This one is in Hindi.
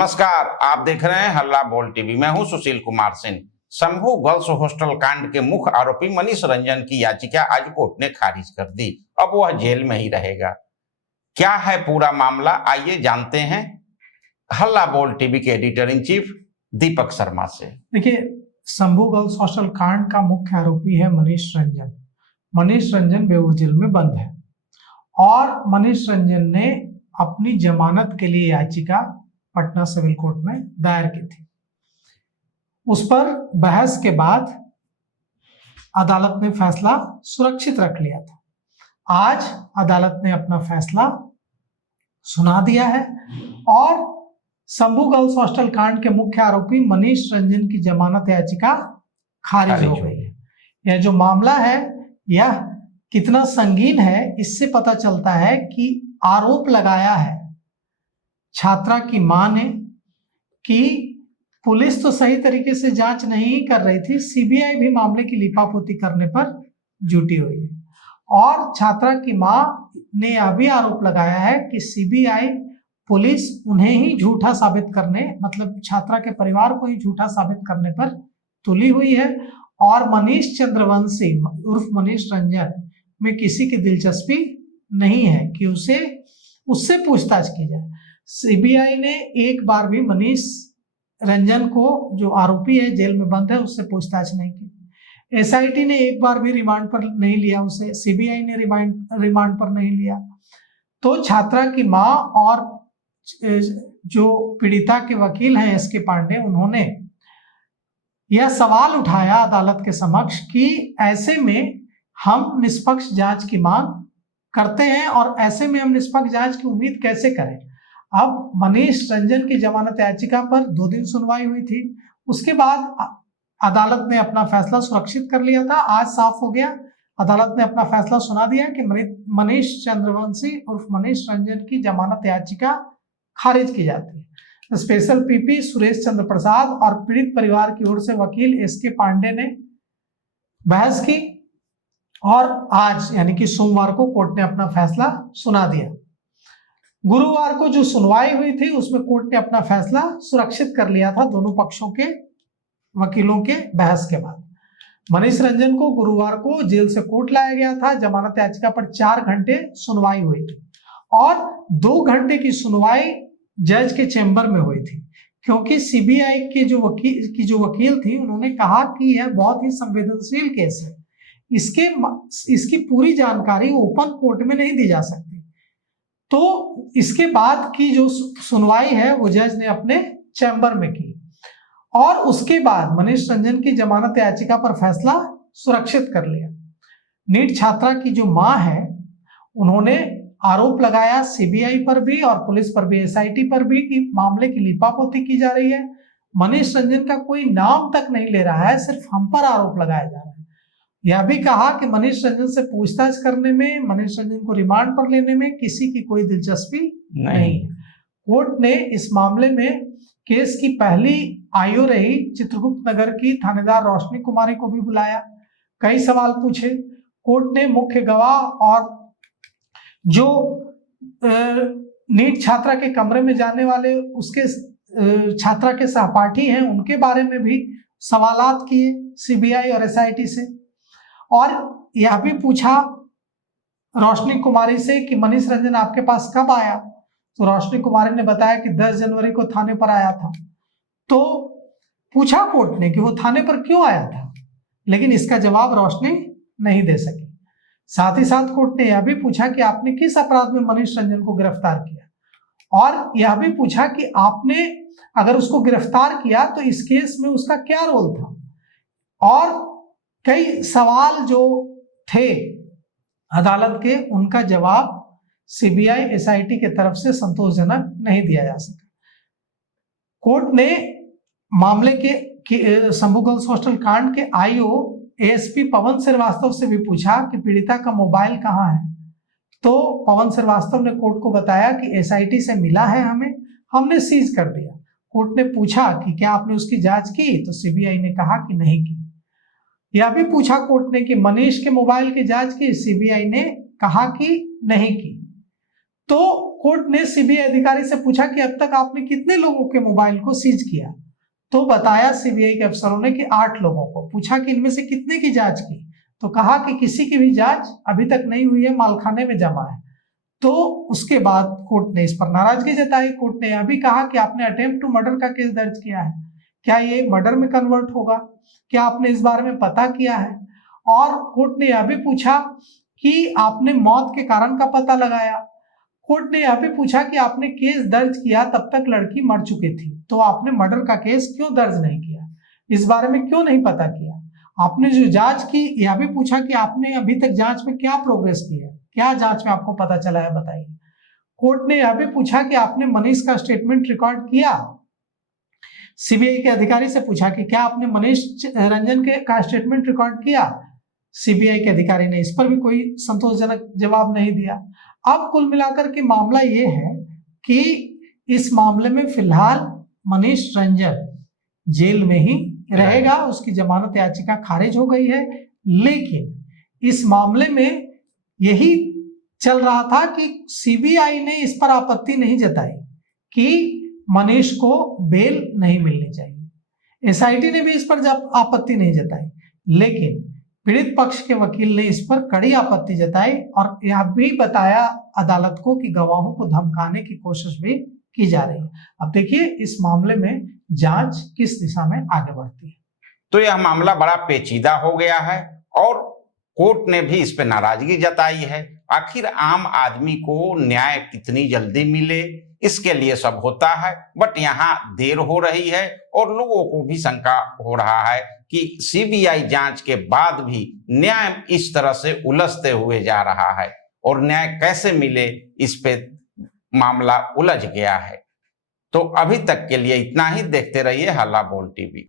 नमस्कार, आप देख रहे हैं हल्ला बोल टीवी। मैं हूं सुशील कुमार सिंह। शंभू गर्ल्स हॉस्टल कांड के मुख्य आरोपी मनीष रंजन की याचिका आज कोर्ट ने खारिज कर दी। अब वह जेल में ही रहेगा। क्या है पूरा मामला, आइए जानते हैं हल्ला बोल टीवी के editor in chief Deepak Sharma से। देखिए, शंभू गर्ल्स हॉस्टल कांड का मुख्य आरोपी है मनीष रंजन। मनीष रंजन बेऊर जेल में बंद है और मनीष रंजन ने अपनी जमानत के लिए याचिका पटना सिविल कोर्ट में दायर की थी। उस पर बहस के बाद अदालत ने फैसला सुरक्षित रख लिया था। आज अदालत ने अपना फैसला सुना दिया है और शंभू गर्ल्स हॉस्टल कांड के मुख्य आरोपी मनीष रंजन की जमानत याचिका खारिज हो गई है। यह जो मामला है यह कितना संगीन है, इससे पता चलता है कि आरोप लगाया है छात्रा की मां ने कि पुलिस तो सही तरीके से जांच नहीं कर रही थी, सीबीआई भी मामले की लिपापोती करने पर जुटी हुई है। और छात्रा की मां ने यह भी आरोप लगाया है कि सीबीआई पुलिस उन्हें ही झूठा साबित करने, मतलब छात्रा के परिवार को ही झूठा साबित करने पर तुली हुई है और मनीष चंद्रवंशी उर्फ मनीष रंजन में किसी की दिलचस्पी नहीं है कि उससे पूछताछ की जाए। सीबीआई ने एक बार भी मनीष रंजन को, जो आरोपी है जेल में बंद है, उससे पूछताछ नहीं की। एसआईटी ने एक बार भी रिमांड पर नहीं लिया उसे, सीबीआई ने रिमांड पर नहीं लिया। तो छात्रा की मां और जो पीड़िता के वकील हैं एसके पांडे, उन्होंने यह सवाल उठाया अदालत के समक्ष कि ऐसे में हम निष्पक्ष जांच की मांग करते हैं और ऐसे में हम निष्पक्ष जांच की उम्मीद कैसे करें। अब मनीष रंजन की जमानत याचिका पर 2 दिन सुनवाई हुई थी। उसके बाद अदालत ने अपना फैसला सुरक्षित कर लिया था। आज साफ हो गया, अदालत ने अपना फैसला सुना दिया कि मनीष चंद्रवंशी उर्फ मनीष रंजन की जमानत याचिका खारिज की जाती है। स्पेशल पीपी सुरेश चंद्र प्रसाद और पीड़ित परिवार की ओर से वकील एसके पांडे ने बहस की और आज यानी कि सोमवार को कोर्ट ने अपना फैसला सुना दिया। गुरुवार को जो सुनवाई हुई थी उसमें कोर्ट ने अपना फैसला सुरक्षित कर लिया था दोनों पक्षों के वकीलों के बहस के बाद। मनीष रंजन को गुरुवार को जेल से कोर्ट लाया गया था। जमानत याचिका पर 4 घंटे सुनवाई हुई थी और 2 घंटे की सुनवाई जज के चैम्बर में हुई थी, क्योंकि सीबीआई के जो वकील थी उन्होंने कहा कि यह बहुत ही संवेदनशील केस है, इसकी पूरी जानकारी ओपन कोर्ट में नहीं दी जा सकती। तो इसके बाद की जो सुनवाई है वो जज ने अपने चैम्बर में की और उसके बाद मनीष रंजन की जमानत याचिका पर फैसला सुरक्षित कर लिया। नीट छात्रा की जो मां है, उन्होंने आरोप लगाया सीबीआई पर भी और पुलिस पर भी, एसआईटी पर भी, कि मामले की लिपापोती की जा रही है। मनीष रंजन का कोई नाम तक नहीं ले रहा है, सिर्फ हम पर आरोप लगाया जा रहा है। यह भी कहा कि मनीष रंजन से पूछताछ करने में, मनीष रंजन को रिमांड पर लेने में किसी की कोई दिलचस्पी नहीं है। कोर्ट ने इस मामले में केस की पहली आईओ रही चित्रगुप्त नगर की थानेदार रोशनी कुमारी को भी बुलाया, कई सवाल पूछे। कोर्ट ने मुख्य गवाह और जो नीट छात्रा के कमरे में जाने वाले उसके छात्रा के सहपाठी हैं उनके बारे में भी सवालात किए सीबीआई और एसआईटी से, और यह भी पूछा रोशनी कुमारी से कि मनीष रंजन आपके पास कब आया। तो रोशनी कुमारी ने बताया कि 10 जनवरी को थाने पर आया था। तो पूछा कोर्ट ने कि वो थाने पर क्यों आया था, लेकिन इसका जवाब रोशनी नहीं दे सकी। साथ ही साथ कोर्ट ने यह भी पूछा कि आपने किस अपराध में मनीष रंजन को गिरफ्तार किया, और यह भी पूछा कि आपने अगर उसको गिरफ्तार किया तो इस केस में उसका क्या रोल था। और कई सवाल जो थे अदालत के, उनका जवाब सीबीआई एसआईटी के तरफ से संतोषजनक नहीं दिया जा सका। कोर्ट ने मामले के शंभू गर्ल्स हॉस्टल कांड के आईओ एएसपी पवन श्रीवास्तव से भी पूछा कि पीड़िता का मोबाइल कहाँ है। तो पवन श्रीवास्तव ने कोर्ट को बताया कि एसआईटी से मिला है, हमने सीज कर दिया। कोर्ट ने पूछा कि क्या आपने उसकी जांच की, तो सीबीआई ने कहा कि नहीं की। यह भी पूछा कोर्ट ने कि मनीष के मोबाइल की जांच की, सीबीआई ने कहा कि नहीं की। तो कोर्ट ने सीबीआई अधिकारी से पूछा कि अब तक आपने कितने लोगों के मोबाइल को सीज किया, तो बताया सीबीआई के अफसरों ने कि 8 लोगों को। पूछा कि इनमें से कितने की जांच की, तो कहा कि किसी की भी जांच अभी तक नहीं हुई है, मालखाने में जमा है। तो उसके बाद कोर्ट ने इस पर नाराजगी जताई। कोर्ट ने यह भी कहा कि आपने अटेम्प्ट टू मर्डर का केस दर्ज किया है, क्या ये मर्डर में कन्वर्ट होगा, क्या आपने इस बारे में पता किया है। और कोर्ट ने यह भी पूछा कि आपने मौत के कारण का पता लगाया। कोर्ट ने यह भी पूछा कि आपने केस दर्ज किया तब तक लड़की मर चुकी थी, तो आपने मर्डर का केस क्यों दर्ज नहीं किया, इस बारे में क्यों नहीं पता किया। आपने जो जांच की, यह भी पूछा कि आपने अभी तक जांच में क्या प्रोग्रेस की है, क्या जांच में आपको पता चला है, बताइए। कोर्ट ने यह भी पूछा कि आपने मनीष का स्टेटमेंट रिकॉर्ड किया। सीबीआई के अधिकारी से पूछा कि क्या आपने मनीष रंजन का स्टेटमेंट रिकॉर्ड किया। सीबीआई के अधिकारी ने इस पर भी कोई संतोषजनक जवाब नहीं दिया। अब कुल मिलाकर के मामला ये है कि इस मामले में फिलहाल मनीष रंजन जेल में ही रहेगा, उसकी जमानत याचिका खारिज हो गई है। लेकिन इस मामले में यही चल रहा था कि सीबीआई ने इस पर आपत्ति नहीं जताई कि मनीष को बेल नहीं मिलनी चाहिए। एसआईटी ने भी इस पर आपत्ति नहीं जताई, लेकिन पीड़ित पक्ष के वकील ने इस पर कड़ी आपत्ति जताई और यह भी बताया अदालत को कि गवाहों को धमकाने की कोशिश भी की जा रही है। अब देखिए इस मामले में जांच किस दिशा में आगे बढ़ती है। तो यह मामला बड़ा पेचीदा हो गया है और कोर्ट ने भी इस पे नाराजगी जताई है। आखिर आम आदमी को न्याय कितनी जल्दी मिले, इसके लिए सब होता है, बट यहाँ देर हो रही है और लोगों को भी शंका हो रहा है कि सीबीआई जांच के बाद भी न्याय इस तरह से उलझते हुए जा रहा है और न्याय कैसे मिले, इस पे मामला उलझ गया है। तो अभी तक के लिए इतना ही। देखते रहिए हल्ला बोल टीवी।